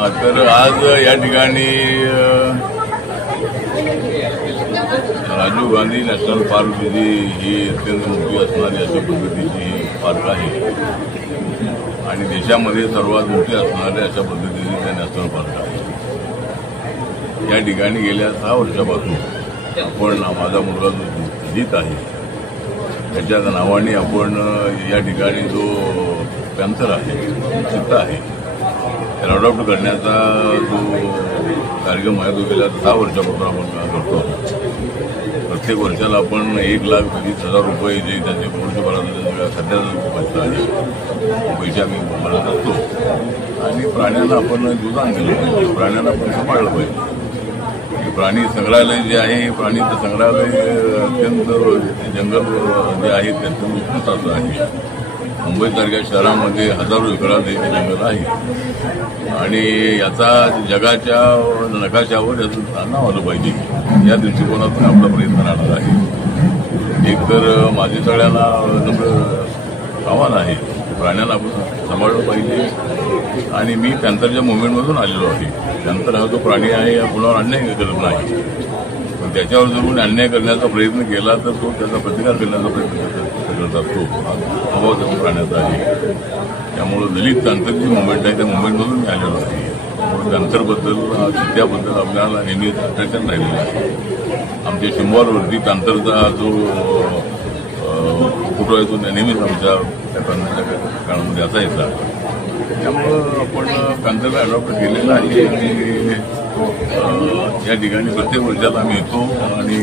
तर आज या ठिकाणी राजीव गांधी नॅशनल पार्क ही अत्यंत मोठी असणारी अशा पद्धतीची पार्क आहे आणि देशामध्ये सर्वात मोठी असणाऱ्या अशा पद्धतीची त्या नॅशनल पार्क आहे। या ठिकाणी गेल्या 6 वर्षापासून आपण माझा मुलगा जो जित आहे त्याच्या नावाने आपण या ठिकाणी जो पॅन्थर आहे चित्ता आहे त्याला अडॉप्ट करण्याचा जो कार्यक्रम आहे तो गेल्या 6 वर्षापासून आपण करतो। प्रत्येक वर्षाला आपण 1,20,000 रुपये जे त्यांचे वर्षभराचा सध्याचा पैसा आहे पैसे आम्ही भरत असतो आणि प्राण्यांना आपण योगदान दिलं पाहिजे, प्राण्यांना आपण सांभाळलं पाहिजे। प्राणी संग्रहालय जे आहे प्राणी संग्रहालय अत्यंत जंगल जे आहे ते अत्यंत उत्कृष्ट आहे। मुंबईसारख्या शहरामध्ये हजारो एकरात हे जंगल आहे आणि याचा जगाच्या नकाशावर याचं नाव आलं पाहिजे या दृष्टिकोनातून आपला प्रयत्न राहणार आहे। एकतर माझे सगळ्यांना आव्हान आहे प्राण्यांना आपण सांभाळलं पाहिजे आणि मी पॅन्थरच्या मुवमेंटमधून आलेलो आहे। पॅन्थर हा जो प्राणी आहे या कुणावर अन्याय करत नाही, पण त्याच्यावर जर कोणी अन्याय करण्याचा प्रयत्न केला तर तो त्याचा प्रतिकार करण्याचा प्रयत्न करत असतो। स्वभाव त्या प्राण्याचा आहे त्यामुळे दलित पॅन्थरची मुवमेंट आहे त्या मुवमेंटमधून मी आलेलो आहे। त्यामुळे पॅन्थरबद्दल त्याबद्दल आपल्याला नेहमी अट्रॅक्शन राहिलेलं आहे। आमच्या शिंबॉलवरती पॅन्थरचा जो फोटो आहे तो नेहमीच आमच्या काळामध्ये असायचा। त्यामुळं आपण पॅन्थरला अडॉप्ट केलेला आहे आणि या ठिकाणी प्रत्येक वर्षाला आम्ही येतो आणि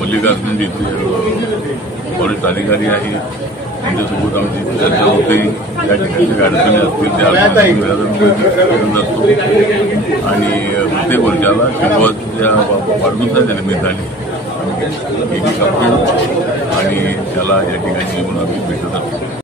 मल्लिकार्जुन जे इथे फॉरेस्ट अधिकारी आहे त्यांच्यासोबत आमची चर्चा होते। या ठिकाणी काही अडचणी असतील त्या असतो आणि प्रत्येक वर्षाला शिंबॉलच्या वाढदिवसाच्या निमित्ताने आम्ही करतो आणि त्याला या ठिकाणी येऊन आम्ही भेटत असतो।